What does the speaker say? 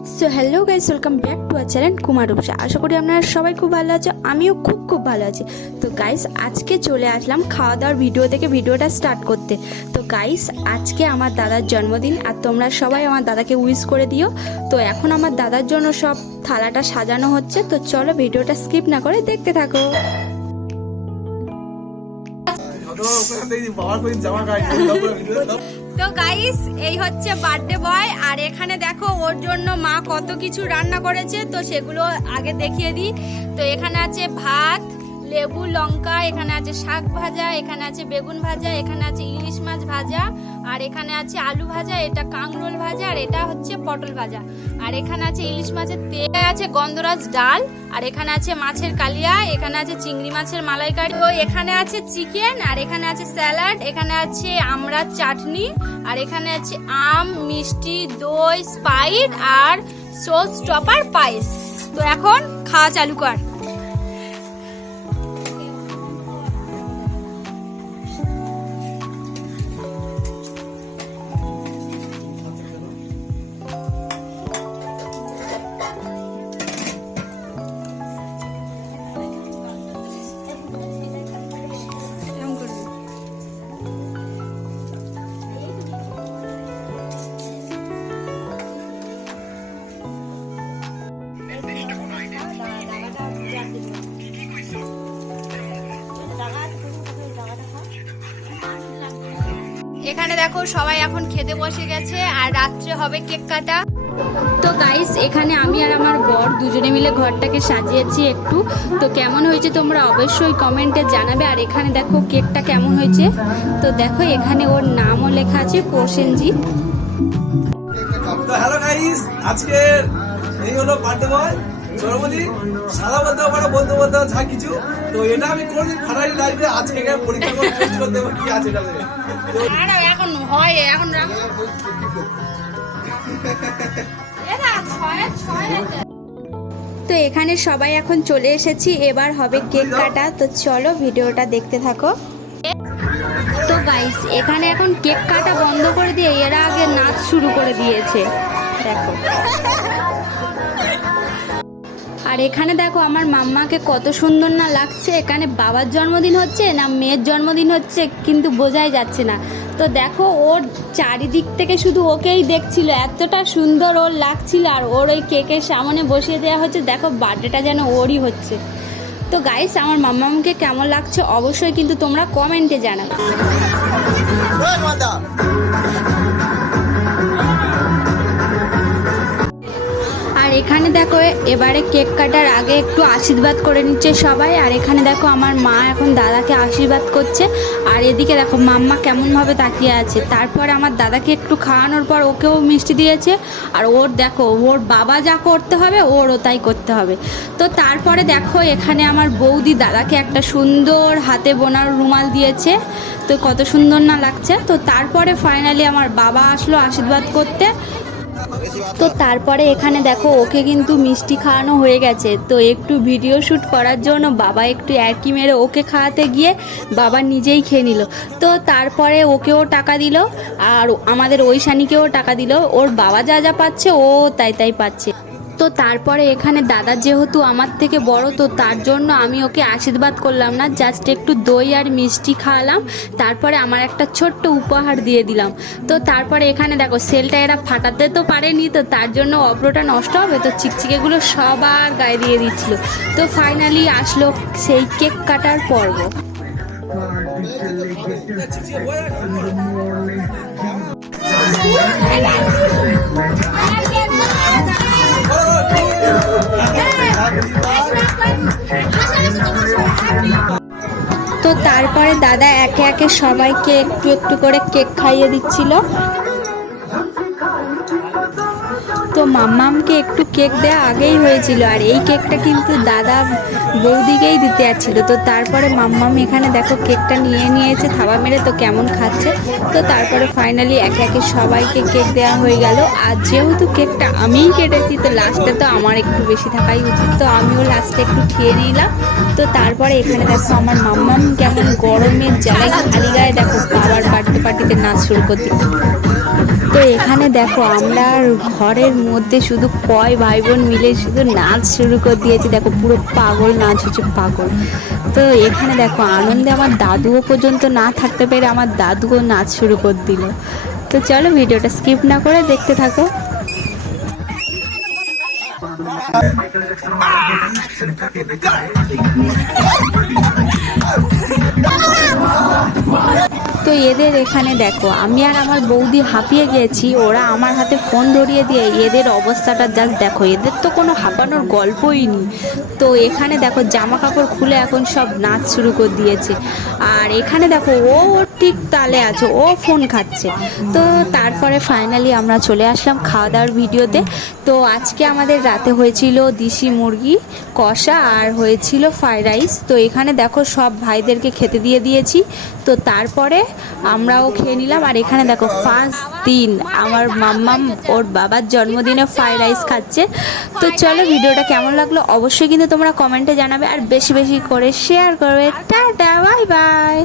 So hello guys, welcome back to our channel Kumar Rupsa. আশা করি আপনারা সবাই খুব ভালো আছো, আমিও খুব ভালো আছি। তো গাইস, আজকে চলে আসলাম খাওয়া দাওয়ার ভিডিও থেকে ভিডিওটা স্টার্ট করতে। তো গাইস, আজকে আমার দাদার জন্মদিন, আর তোমরা সবাই আমার দাদাকে উইশ করে দিও। তো এখন আমার দাদার জন্য সব থালাটা সাজানো হচ্ছে, তো চলো ভিডিওটা স্কিপ না করে দেখতে থাকো। তো গাইস, এই হচ্ছে বার্থডে বয়, আর এখানে দেখো ওর জন্য মা কত কিছু রান্না করেছে, তো সেগুলো আগে দেখিয়ে দিই। তো এখানে আছে ভাত, লেবু, লঙ্কা, এখানে আছে শাক ভাজা, এখানে আছে বেগুন ভাজা, এখানে আছে ইলিশ মাছ ভাজা, আর এখানে আছে আলু ভাজা, এটা কাঁকরোল ভাজা, আর এটা হচ্ছে পটল ভাজা, আর এখানে আছে ইলিশ মাছের তেল, আছে গন্ধরাজ ডাল, আর এখানে আছে মাছের কালিয়া, এখানে আছে চিংড়ি মাছের মালাইকারি, তো এখানে আছে চিকেন, আর এখানে আছে স্যালাড, এখানে আছে আমড়ার চাটনি, আর এখানে আছে আম, মিষ্টি, দই, স্পাইট, আর সস টপার পায়েস। তো এখন খাওয়া চালু কর। এখানে দেখো সবাই এখন খেতে বসে গেছে, আর রাত্রে হবে কেক কাটা। তো গাইস, এখানে আমি আর আমার বর দুজনে মিলে ঘরটাকে সাজিয়েছি একটু। তো কেমন হয়েছে তোমরা অবশ্যই কমেন্টে জানাবে। আর এখানে দেখো কেকটা কেমন হয়েছে। তো দেখো এখানে ওর নামও লেখা আছে, প্রসেনজিৎ। তো হ্যালো গাইস, আজকে এই হলো বার্থডে বয় জন্মদিন। সারা বলতে পারো বন্ধু বান্ধব যা কিছু, তো এটা আমি কোনদিন ফাটাই লাইভে আজকে পরীক্ষা করে টেস্ট করতে হবে কি আছে এটা। এখন হয় এখন তো এখানে সবাই এখন চলে এসেছি, এবার হবে কেক কাটা। তো চলো ভিডিওটা দেখতে থাকো। তো গাইস, এখানে এখন কেক কাটা বন্ধ করে দিয়ে এরা আগে নাচ শুরু করে দিয়েছে, দেখো। আর এখানে দেখো আমার মাম্মাকে কত সুন্দর না লাগছে। এখানে বাবার জন্মদিন হচ্ছে না মেয়ের জন্মদিন হচ্ছে কিন্তু বোঝাই যাচ্ছে না। তো দেখো ওর চারিদিক থেকে শুধু ওকেই দেখছিল, এতটা সুন্দর ওর লাগছিল। আর ওর ওই কেকের সামনে বসিয়ে দেওয়া হচ্ছে, দেখো বার্থডেটা যেন ওরই হচ্ছে। তো গাইস, আমার মাম্মাকে কেমন লাগছে অবশ্যই কিন্তু তোমরা কমেন্টে জানাবে। আর এখানে দেখো এবারে কেক কাটার আগে একটু আশীর্বাদ করে নিচ্ছে সবাই। আর এখানে দেখো আমার মা এখন দাদাকে আশীর্বাদ করছে, আর এদিকে দেখো মাম্মা কেমনভাবে তাকিয়ে আছে। তারপরে আমার দাদাকে একটু খাওয়ানোর পর ওকেও মিষ্টি দিয়েছে। আর ওর দেখো ওর বাবা যা করতে হবে ওরও তাই করতে হবে। তো তারপরে দেখো এখানে আমার বৌদি দাদাকে একটা সুন্দর হাতে বোনার রুমাল দিয়েছে, তো কত সুন্দর না লাগছে। তো তারপরে ফাইনালি আমার বাবা আসলো আশীর্বাদ করতে। তো তারপরে এখানে দেখো ওকে কিন্তু মিষ্টি খাওয়ানো হয়ে গেছে। তো একটু ভিডিও শ্যুট করার জন্য বাবা একটু অ্যারকি মেরে ওকে খাওয়াতে গিয়ে বাবা নিজেই খেয়ে নিল। তো তারপরে ওকেও টাকা দিল, আর আমাদের ঐশানীকেও টাকা দিল। ওর বাবা যা যা পাচ্ছে ও তাই পাচ্ছে। তো তারপরে এখানে দাদা যেহেতু আমার থেকে বড়, তো তার জন্য আমি ওকে আশীর্বাদ করলাম না, জাস্ট একটু দই আর মিষ্টি খাওয়ালাম। তারপরে আমার একটা ছোট্ট উপহার দিয়ে দিলাম। তো তারপরে এখানে দেখো সেলটা এরা ফাটাতে তো পারেনি, তো তার জন্য অপরটা নষ্ট হবে, তো চিকচিকেগুলো সবার গায়ে দিয়ে দিচ্ছিল। তো ফাইনালি আসলো সেই কেক কাটার পর্ব। তো তারপরে দাদা একে একে সবাইকে একটু একটু করে কেক খাইয়ে দিচ্ছিল। তো মাম্মামকে একটু কেক দেওয়া আগেই হয়েছিল, আর এই কেকটা কিন্তু দাদা বৌদিকেই দিতে যাচ্ছিল। তো তারপরে মাম্মাম এখানে দেখো কেকটা নিয়ে নিয়েছে থাবা মেরে, তো কেমন খাচ্ছে। তো তারপরে ফাইনালি একে একে সবাইকে কেক দেওয়া হয়ে গেল। আর যেহেতু কেকটা আমিই কেটেছি, তো লাস্টে তো আমার একটু বেশি থাকাই উচিত, তো আমিও লাস্টে একটু খেয়ে নিলাম। তো তারপরে এখানে দেখো আমার মাম্মাম কেমন গরমের জ্বালায় খালি গায়ে দেখো বাবার বার্থডে পার্টিতে নাচ শুরু করতে। তো এখানে দেখো আমরা ঘরের মধ্যে শুধু কয় ভাই বোন মিলে শুধু নাচ শুরু করে দিয়েছে। দেখো পুরো পাগল নাচ হচ্ছে, পাগল। তো এখানে দেখো আনন্দে আমার দাদুও পর্যন্ত না থাকতে পেরে আমার দাদুও নাচ শুরু করে দিল। তো চলো ভিডিওটা স্কিপ না করে দেখতে থাকো। তো এদের এখানে দেখো আমি আর আমার বৌদি হাঁপিয়ে গেছি, ওরা আমার হাতে ফোন ধরিয়ে দিয়ে এদের অবস্থাটা জাস্ট দেখো, এদের তো কোনো হাঁপানোর গল্পই নেই। তো এখানে দেখো জামা কাপড় খুলে এখন সব নাচ শুরু করে দিয়েছে। আর এখানে দেখো ও ওর ঠিক তালে আছে, ও ফোন খাচ্ছে। তো তারপরে ফাইনালি আমরা চলে আসলাম খাওয়া দাওয়ার ভিডিওতে। তো আজকে আমাদের রাতে হয়েছিল দেশি মুরগি কষা আর হয়েছিল ফ্রাইড রাইস। তো এখানে দেখো সব ভাইদেরকে খেতে দিয়ে দিয়েছি। তো তারপরে আমরাও খেয়ে নিলাম। আর এখানে দেখো ফার্স্ট দিন আমার মাম্মাম ওর বাবার জন্মদিনে ফ্রাইড রাইস খাচ্ছে। তো চলো ভিডিওটা কেমন লাগলো অবশ্যই কিন্তু তোমরা কমেন্টে জানাবে, আর বেশি বেশি করে শেয়ার করবে। Tata, bye bye.